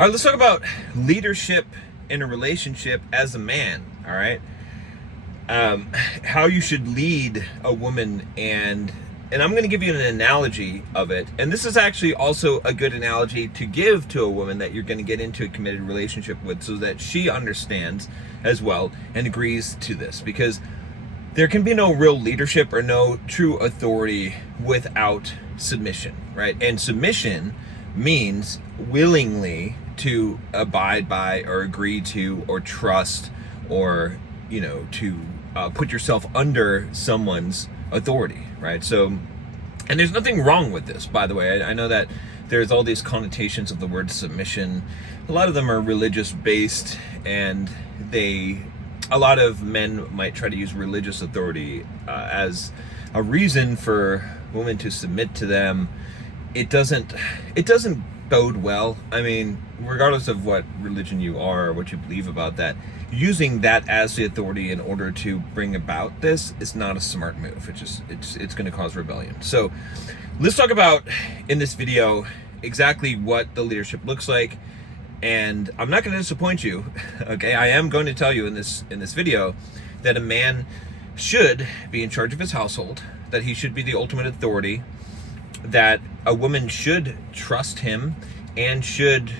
All right, let's talk about leadership in a relationship as a man. All right, how you should lead a woman, and I'm going to give you an analogy of it. And this is actually also a good analogy to give to a woman that you're going to get into a committed relationship with, so that she understands as well and agrees to this, because there can be no real leadership or no true authority without submission, right? And submission means willingly to abide by or agree to or trust or, to put yourself under someone's authority, right? So, and there's nothing wrong with this, by the way. I know that there's all these connotations of the word submission. A lot of them are religious based, and a lot of men might try to use religious authority as a reason for women to submit to them. It doesn't bode well. I mean, regardless of what religion you are or what you believe about that, using that as the authority in order to bring about this is not a smart move. It's going to cause rebellion. So let's talk about in this video exactly what the leadership looks like. And I'm not going to disappoint you, okay? I am going to tell you in this video that a man should be in charge of his household, that he should be the ultimate authority, that a woman should trust him and should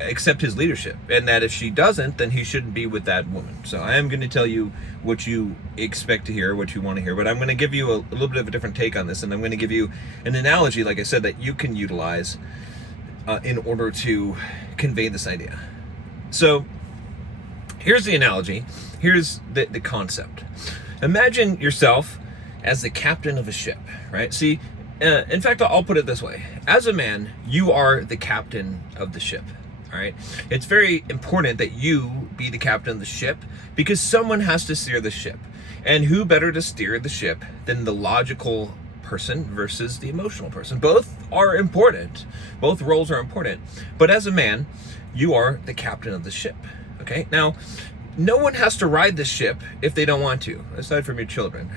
accept his leadership, and that if she doesn't, then he shouldn't be with that woman. So I am going to tell you what you expect to hear, what you want to hear, but I'm going to give you a little bit of a different take on this, and I'm going to give you an analogy, like I said, that you can utilize in order to convey this idea. So here's the analogy. Here's the concept. Imagine yourself as the captain of a ship, right? See, in fact, I'll put it this way. As a man, you are the captain of the ship, all right? It's very important that you be the captain of the ship, because someone has to steer the ship. And who better to steer the ship than the logical person versus the emotional person? Both are important. Both roles are important. But as a man, you are the captain of the ship, okay? Now, no one has to ride the ship if they don't want to, aside from your children.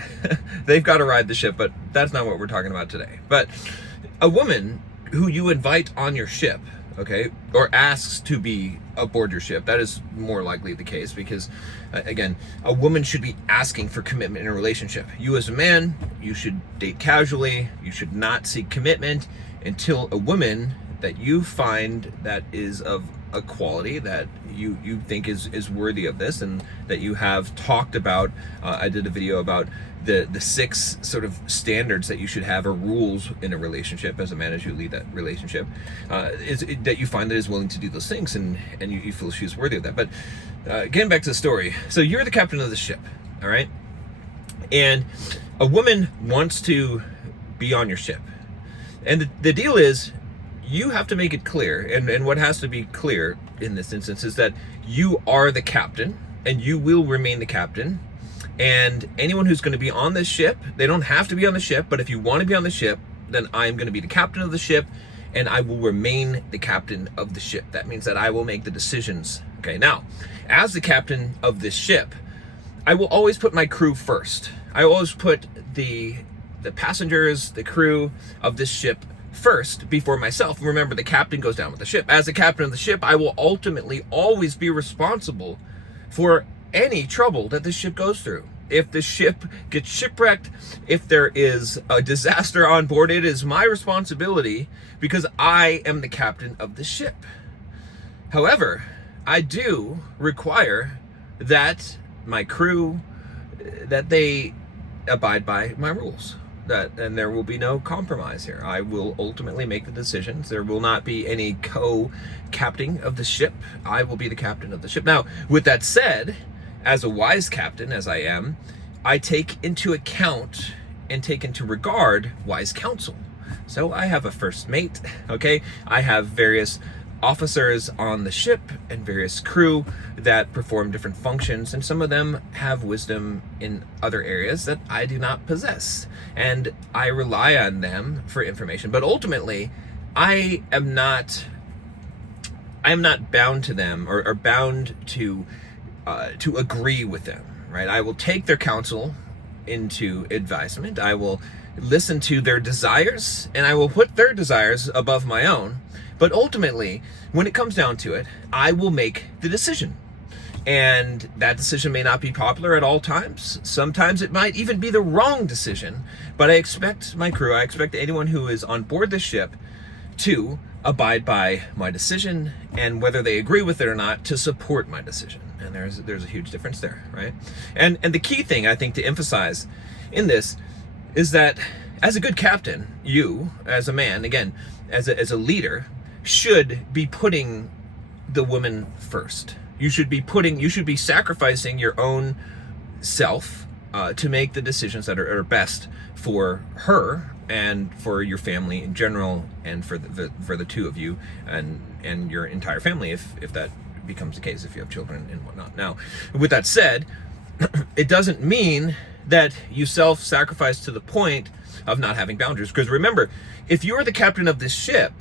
They've got to ride the ship, but that's not what we're talking about today. But a woman who you invite on your ship, okay, or asks to be aboard your ship, that is more likely the case, because again, a woman should be asking for commitment in a relationship. You as a man, you should date casually. You should not seek commitment until a woman that you find that is of a quality that you think is worthy of this, and that you have talked about. I did a video about the 6 sort of standards that you should have, or rules in a relationship as a man as you lead that relationship, that you find that is willing to do those things, and you feel she's worthy of that. But getting back to the story, so you're the captain of the ship, all right? And a woman wants to be on your ship. And the deal is, you have to make it clear, and what has to be clear in this instance is that you are the captain, and you will remain the captain. And anyone who's going to be on this ship, they don't have to be on the ship, but if you want to be on the ship, then I'm going to be the captain of the ship, and I will remain the captain of the ship. That means that I will make the decisions. Okay, now, as the captain of this ship, I will always put my crew first. I always put the passengers, the crew of this ship first before myself. Remember, the captain goes down with the ship. As the captain of the ship, I will ultimately always be responsible for any trouble that the ship goes through. If the ship gets shipwrecked, if there is a disaster on board, it is my responsibility, because I am the captain of the ship. However, I do require that my crew, that they abide by my rules. And there will be no compromise here. I will ultimately make the decisions. There will not be any co-captain of the ship. I will be the captain of the ship. Now, with that said, as a wise captain, as I am, I take into account and take into regard wise counsel. So I have a first mate, okay? I have various officers on the ship and various crew that perform different functions, and some of them have wisdom in other areas that I do not possess, and I rely on them for information. But ultimately, I am not bound to them, or bound to agree with them, right? I will take their counsel into advisement. I will listen to their desires, and I will put their desires above my own. But ultimately, when it comes down to it, I will make the decision. And that decision may not be popular at all times. Sometimes it might even be the wrong decision. But I expect my crew, I expect anyone who is on board this ship to abide by my decision, and whether they agree with it or not, to support my decision. And there's a huge difference there, right? And the key thing I think to emphasize in this is that as a good captain, you as a man, again, as a leader, should be putting the woman first. You should be sacrificing your own self to make the decisions that are best for her and for your family in general, and for the two of you and your entire family, if that becomes the case, if you have children and whatnot. Now, with that said, it doesn't mean that you self-sacrifice to the point of not having boundaries. Because remember, if you're the captain of this ship,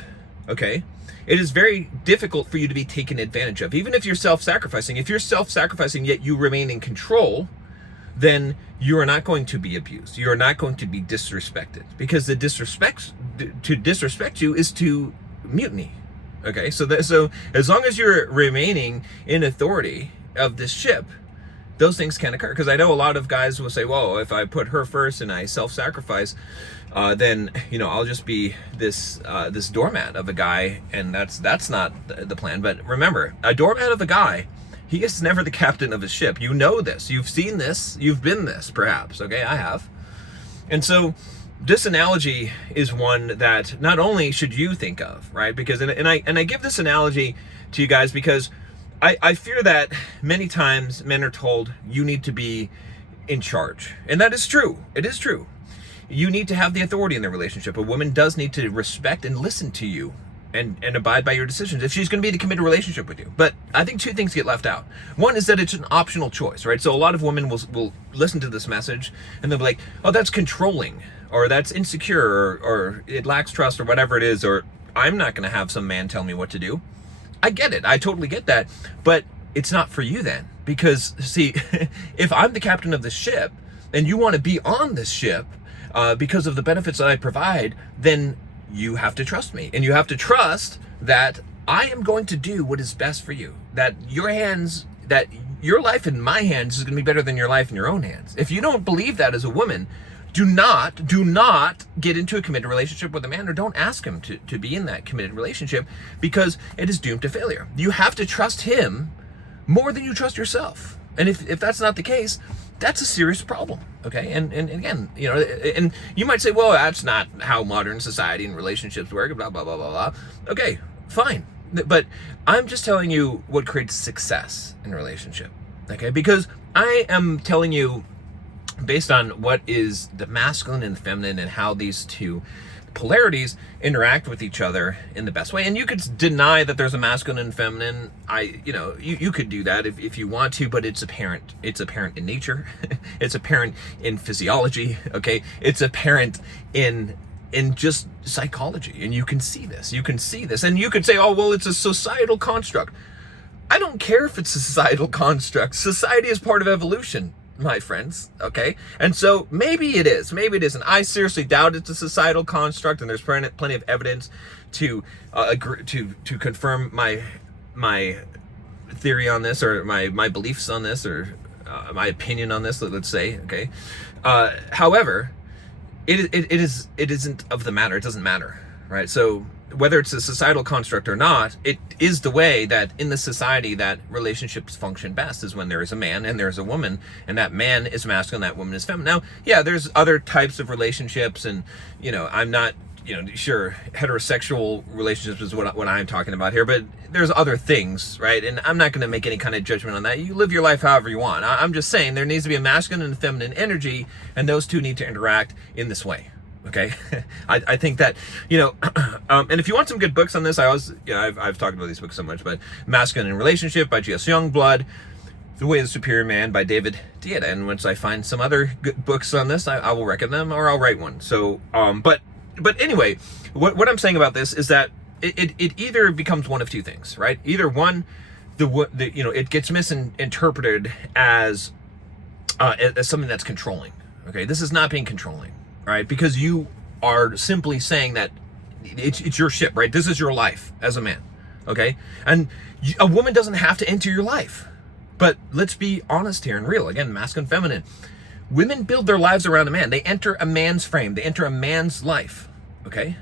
okay, it is very difficult for you to be taken advantage of. Even if you're self-sacrificing, yet you remain in control, then you are not going to be abused. You are not going to be disrespected, because to disrespect you is to mutiny. Okay, so as long as you're remaining in authority of this ship, those things can occur. Because I know a lot of guys will say, "Whoa, if I put her first and I self-sacrifice, then I'll just be this doormat of a guy," and that's not the plan. But remember, a doormat of a guy, he is never the captain of a ship. You know this. You've seen this. You've been this, perhaps. Okay, I have. And so this analogy is one that not only should you think of, right? Because and I give this analogy to you guys because I fear that many times men are told you need to be in charge. And that is true. It is true. You need to have the authority in the relationship. A woman does need to respect and listen to you and abide by your decisions if she's going to be in a committed relationship with you. But I think two things get left out. One is that it's an optional choice, right? So a lot of women will listen to this message and they'll be like, "Oh, that's controlling," or "That's insecure," or "It lacks trust," or whatever it is, or "I'm not going to have some man tell me what to do." I get it. I totally get that. But it's not for you then. Because, see, if I'm the captain of the ship and you want to be on this ship because of the benefits that I provide, then you have to trust me. And you have to trust that I am going to do what is best for you. That your life in my hands is going to be better than your life in your own hands. If you don't believe that as a woman, do not get into a committed relationship with a man, or don't ask him to be in that committed relationship, because it is doomed to failure. You have to trust him more than you trust yourself. And if that's not the case, that's a serious problem, okay? And again, and you might say, "Well, that's not how modern society and relationships work, blah, blah, blah, blah, blah." Okay, fine. But I'm just telling you what creates success in a relationship, okay? Because I am telling you based on what is the masculine and the feminine and how these two polarities interact with each other in the best way. And you could deny that there's a masculine and feminine. You could do that if you want to, but it's apparent. It's apparent in nature. It's apparent in physiology. Okay, it's apparent in just psychology, and you can see this. And you could say, "Oh, well, it's a societal construct." I don't care if it's a societal construct. Society is part of evolution, my friends, okay? And so maybe it is, maybe it isn't. I seriously doubt it's a societal construct, and there's plenty of evidence to confirm my theory on this, or my beliefs on this, or my opinion on this, let's say, okay? However, it isn't of the matter. It doesn't matter, right? So whether it's a societal construct or not, it is the way that in the society that relationships function best, is when there is a man and there's a woman, and that man is masculine, that woman is feminine. Now, yeah, there's other types of relationships, and I'm not sure heterosexual relationships is what I'm talking about here, but there's other things, right? And I'm not going to make any kind of judgment on that. You live your life however you want. I'm just saying there needs to be a masculine and feminine energy, and those two need to interact in this way. Okay, I think that and if you want some good books on this, I always I've talked about these books so much, but Masculine in Relationship by G.S. Youngblood, The Way of the Superior Man by David Dieta, and once I find some other good books on this, I will recommend them, or I'll write one. So but anyway, what I'm saying about this is that it either becomes one of two things, right? Either one, it gets misinterpreted as something that's controlling. Okay, this is not being controlling. right? Because you are simply saying that it's your ship, right? This is your life as a man, okay? And a woman doesn't have to enter your life. But let's be honest here and real. Again, masculine, feminine. Women build their lives around a man. They enter a man's frame. They enter a man's life, okay?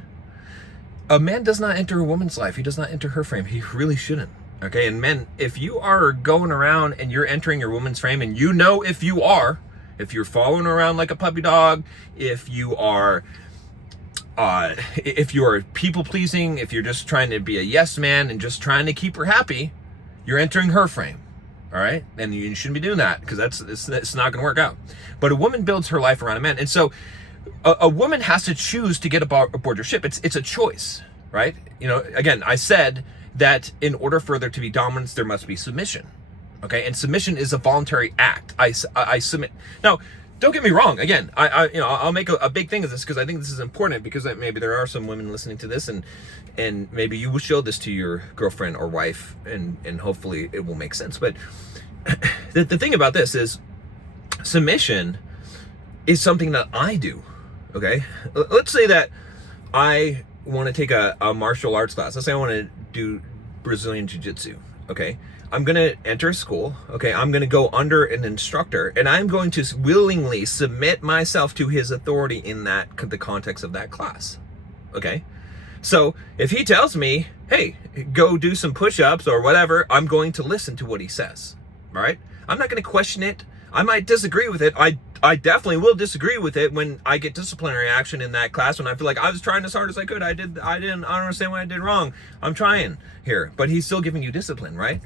A man does not enter a woman's life. He does not enter her frame. He really shouldn't, okay? And men, if you are going around and you're entering your woman's frame, and you know if you're following around like a puppy dog, if you are people pleasing, if you're just trying to be a yes man and just trying to keep her happy, you're entering her frame. All right, and you shouldn't be doing that, because it's not going to work out. But a woman builds her life around a man, and so a woman has to choose to get aboard your ship. It's a choice, right? You know, again, I said that in order for there to be dominance, there must be submission. Okay, and submission is a voluntary act. I submit. Now, don't get me wrong. Again, I'll make a big thing of this, because I think this is important, because maybe there are some women listening to this, and maybe you will show this to your girlfriend or wife, and hopefully it will make sense. But the thing about this is, submission is something that I do, okay? Let's say that I want to take a martial arts class. Let's say I want to do Brazilian Jiu-Jitsu, okay? I'm going to enter a school, okay? I'm going to go under an instructor, and I'm going to willingly submit myself to his authority in the context of that class, okay? So if he tells me, hey, go do some push-ups or whatever, I'm going to listen to what he says, all right? I'm not going to question it. I might disagree with it. I definitely will disagree with it when I get disciplinary action in that class, when I feel like I was trying as hard as I could. I don't understand what I did wrong. I'm trying here, but he's still giving you discipline, right?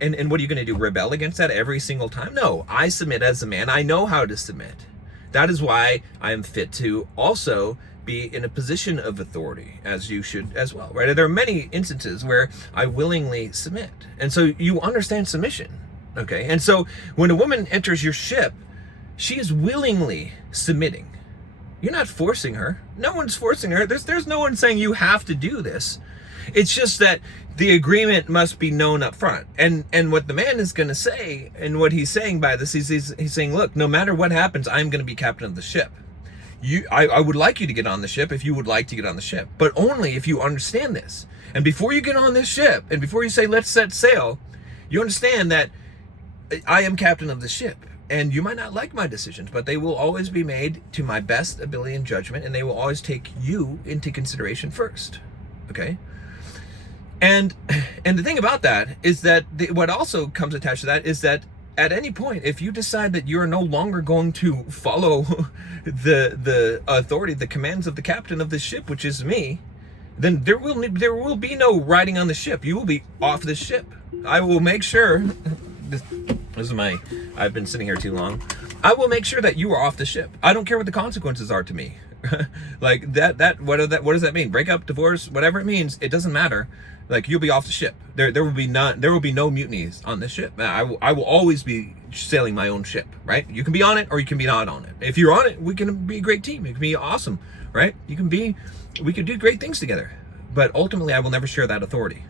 And what are you going to do? Rebel against that every single time? No, I submit as a man. I know how to submit. That is why I am fit to also be in a position of authority, as you should as well, right? There are many instances where I willingly submit. And so you understand submission, okay? And so when a woman enters your ship, she is willingly submitting. You're not forcing her. No one's forcing her. There's no one saying you have to do this. It's just that the agreement must be known up front. And what the man is going to say, and what he's saying by this, he's saying, look, no matter what happens, I'm going to be captain of the ship. I would like you to get on the ship if you would like to get on the ship, but only if you understand this. And before you get on this ship, and before you say, let's set sail, you understand that I am captain of the ship. And you might not like my decisions, but they will always be made to my best ability and judgment, and they will always take you into consideration first, okay? And the thing about that is that what also comes attached to that is that at any point, if you decide that you're no longer going to follow the authority, the commands of the captain of the ship, which is me, then there will be no riding on the ship. You will be off the ship. I will make sure. I've been sitting here too long. I will make sure that you are off the ship. I don't care what the consequences are to me. Like what does that mean? Breakup, divorce, whatever it means, it doesn't matter. Like, you'll be off the ship. There will be no mutinies on this ship. I will always be sailing my own ship, right? You can be on it or you can be not on it. If you're on it, we can be a great team. It can be awesome, right? We can do great things together. But ultimately, I will never share that authority.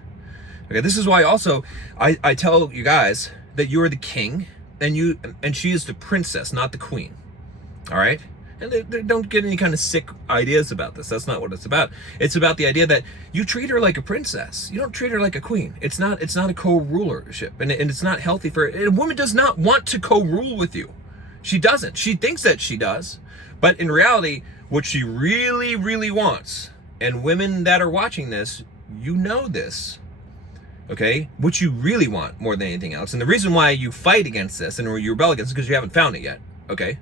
Okay, this is why also I tell you guys that you are the king and she is the princess, not the queen. All right? And they don't get any kind of sick ideas about this. That's not what it's about. It's about the idea that you treat her like a princess. You don't treat her like a queen. It's not a co-rulership, and it's not healthy for a woman. Does not want to co-rule with you. She doesn't. She thinks that she does, but in reality, what she really, really wants, and women that are watching this, you know this, okay? What you really want more than anything else, and the reason why you fight against this and you rebel against it is because you haven't found it yet, okay?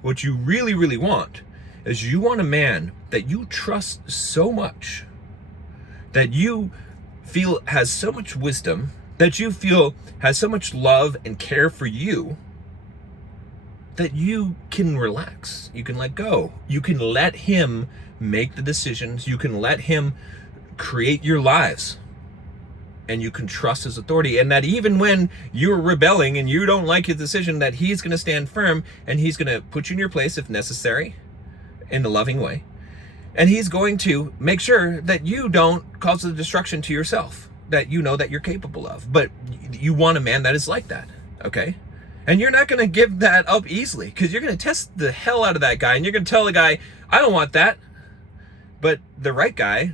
What you really, really want is you want a man that you trust so much, that you feel has so much wisdom, that you feel has so much love and care for you, that you can relax, you can let go, you can let him make the decisions, you can let him create your lives, and you can trust his authority, and that even when you're rebelling and you don't like his decision, that he's going to stand firm and he's going to put you in your place if necessary, in a loving way, and he's going to make sure that you don't cause the destruction to yourself that you know that you're capable of. But you want a man that is like that, okay? And you're not going to give that up easily, because you're going to test the hell out of that guy, and you're going to tell the guy, I don't want that. But the right guy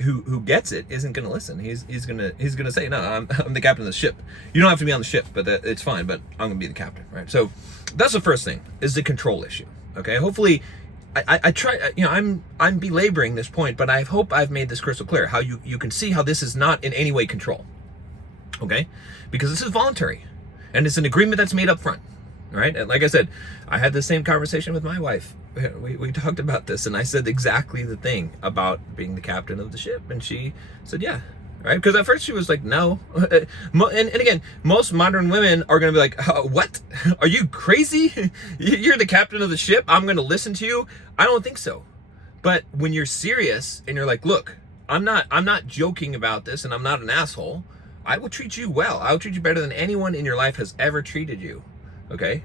who gets it isn't going to listen. He's going to say, no, I'm the captain of the ship. You don't have to be on the ship, but it's fine, but I'm going to be the captain, right? So that's the first thing, is the control issue. Okay, hopefully I try, I'm belaboring this point, but I hope I've made this crystal clear, how you can see how this is not in any way control. Okay, because this is voluntary, and it's an agreement that's made up front. Right? And like I said, I had the same conversation with my wife. We talked about this, and I said exactly the thing about being the captain of the ship, and she said, yeah. Right? Because at first she was like, no. And again, most modern women are going to be like, what? Are you crazy? You're the captain of the ship? I'm going to listen to you? I don't think so. But when you're serious and you're like, look, I'm not joking about this, and I'm not an asshole. I will treat you well. I will treat you better than anyone in your life has ever treated you. Okay?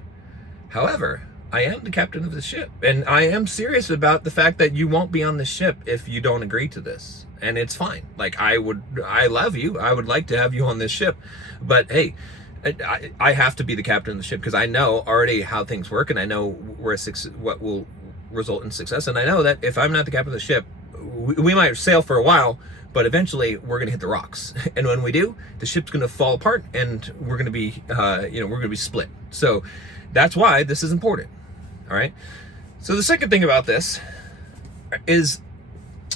However, I am the captain of the ship, and I am serious about the fact that you won't be on the ship if you don't agree to this. And it's fine. Like, I love you. I would like to have you on this ship, but hey, I have to be the captain of the ship, because I know already how things work, and I know what will result in success. And I know that if I'm not the captain of the ship, we might sail for a while, but eventually we're going to hit the rocks. And when we do, the ship's going to fall apart, and we're going to be, we're going to be split. So that's why this is important. All right. So the second thing about this is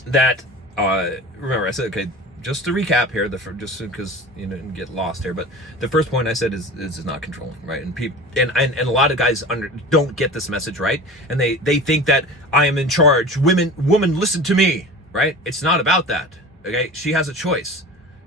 that, remember I said, okay, just to recap here, just because you didn't get lost here, but the first point I said is not controlling, right? And people, and a lot of guys don't get this message, right? And they think that I am in charge. Woman, listen to me, right? It's not about that. Okay, she has a choice.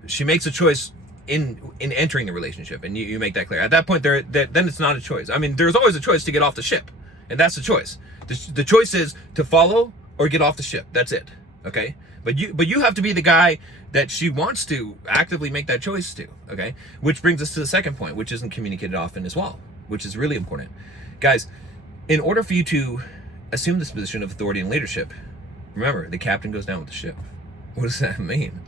She makes a choice in entering the relationship, and you make that clear. At that point, then it's not a choice. I mean, there's always a choice to get off the ship, and that's the choice. The choice is to follow or get off the ship. That's it. Okay, but you have to be the guy that she wants to actively make that choice to. Okay, which brings us to the second point, which isn't communicated often as well, which is really important, guys. In order for you to assume this position of authority and leadership, remember, the captain goes down with the ship. What does that mean?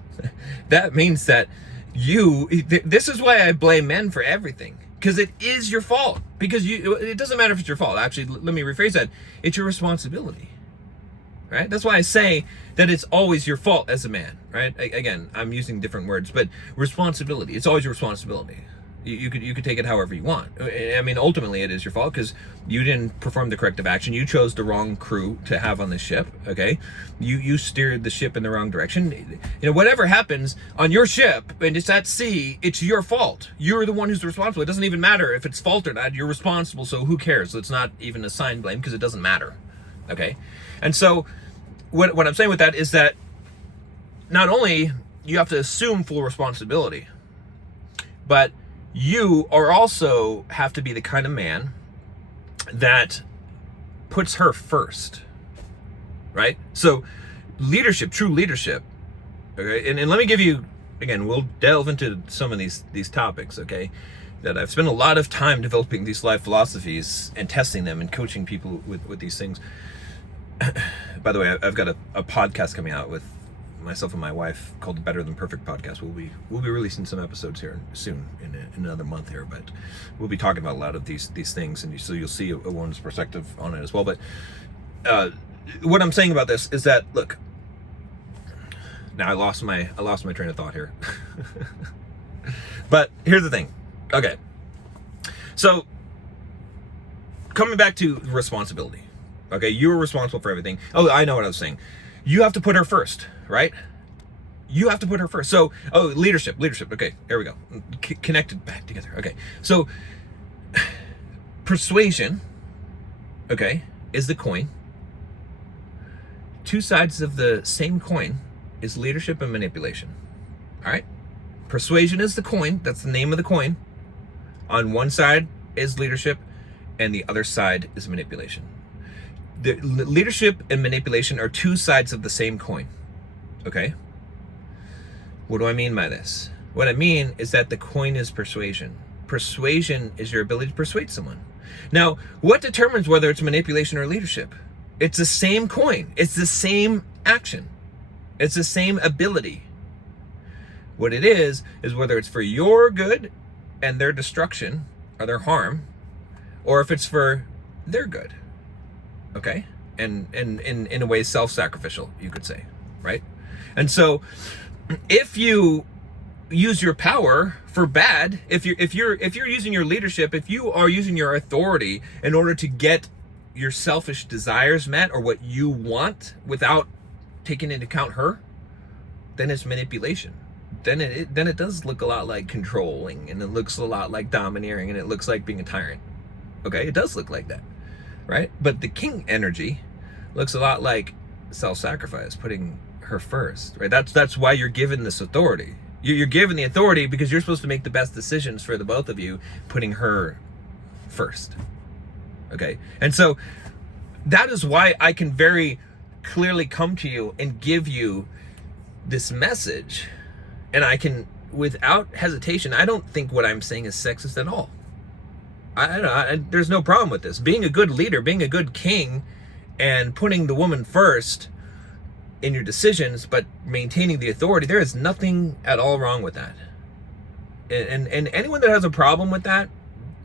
That means that this is why I blame men for everything, because it is your fault. Because it doesn't matter if it's your fault. Actually, let me rephrase that. It's your responsibility, right? That's why I say that it's always your fault as a man, right? Again, I'm using different words, but responsibility. It's always your responsibility. You could take it however you want. I mean, ultimately it is your fault, because you didn't perform the corrective action. You chose the wrong crew to have on the ship. Okay, you steered the ship in the wrong direction. Whatever happens on your ship and it's at sea, it's your fault. You're the one who's responsible. It doesn't even matter if it's fault or not. You're responsible. So who cares? Let's not even assign blame, because it doesn't matter. Okay, and so what I'm saying with that is that not only you have to assume full responsibility, but you are also have to be the kind of man that puts her first, right? So leadership, true leadership, okay? And let me give you, again, we'll delve into some of these topics, okay? That I've spent a lot of time developing these life philosophies and testing them and coaching people with these things. By the way, I've got a podcast coming out with myself and my wife called the Better Than Perfect podcast. We'll be releasing some episodes here soon in another month here, but we'll be talking about a lot of these things, and so you'll see a woman's perspective on it as well. But what I'm saying about this is that, look, now I lost my train of thought here. But here's the thing. Okay, so coming back to responsibility. Okay, you're responsible for everything. Oh, I know what I was saying. You have to put her first, right? You have to put her first. So, leadership. Okay, there we go. Connected back together. Okay, so persuasion, okay, is the coin. Two sides of the same coin is leadership and manipulation. All right? Persuasion is the coin. That's the name of the coin. On one side is leadership, and the other side is manipulation. The leadership and manipulation are two sides of the same coin. Okay? What do I mean by this? What I mean is that the coin is persuasion. Persuasion is your ability to persuade someone. Now, what determines whether it's manipulation or leadership? It's the same coin. It's the same action. It's the same ability. What it is whether it's for your good and their destruction or their harm, or if it's for their good. Okay? And in a way, self-sacrificial, you could say, right? And so if you use your power for bad, if you're using your leadership, if you are using your authority in order to get your selfish desires met or what you want without taking into account her, then it's manipulation. Then it does look a lot like controlling, and it looks a lot like domineering, and it looks like being a tyrant. Okay, it does look like that, right? But the king energy looks a lot like self-sacrifice, putting her first, right? That's why you're given this authority. You're given the authority because you're supposed to make the best decisions for the both of you, putting her first. Okay, and so that is why I can very clearly come to you and give you this message, and I can, without hesitation, I don't think what I'm saying is sexist at all. There's no problem with this. Being a good leader, being a good king, and putting the woman first in your decisions, but maintaining the authority, there is nothing at all wrong with that. And anyone that has a problem with that,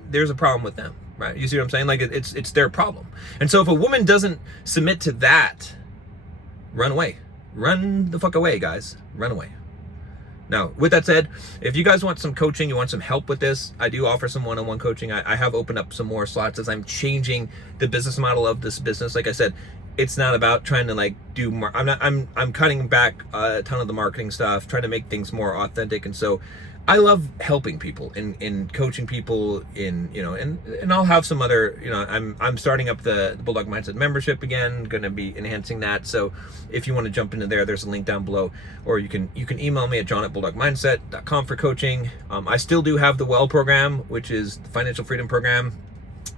there's a problem with them, right? You see what I'm saying? Like, it's their problem. And so if a woman doesn't submit to that, run away. Run the fuck away, guys. Run away. Now, with that said, if you guys want some coaching, you want some help with this, I do offer some one-on-one coaching. I have opened up some more slots as I'm changing the business model of this business. Like I said, it's not about trying to like do I'm cutting back a ton of the marketing stuff, trying to make things more authentic. And so I love helping people in coaching people in, you know, and I'll have some other, you know, I'm starting up the Bulldog Mindset membership again, going to be enhancing that. So if you want to jump into there, there's a link down below, or you can email me at john@bulldogmindset.com for coaching. I still do have the WELL program, which is the financial freedom program.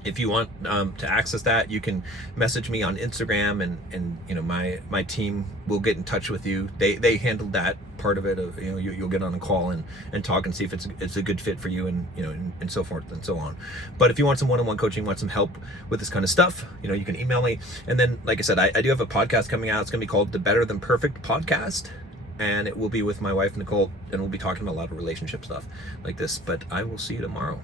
If you want to access that, you can message me on Instagram, and you know, my team will get in touch with you. They handled that part of it. You know, you'll get on a call and talk and see if it's a good fit for you, and you know, and so forth and so on. But if you want some one-on-one coaching, want some help with this kind of stuff, you know, you can email me. And then, like I said, I do have a podcast coming out. It's going to be called the Better Than Perfect Podcast, and it will be with my wife Nicole, and we'll be talking about a lot of relationship stuff like this. But I will see you tomorrow.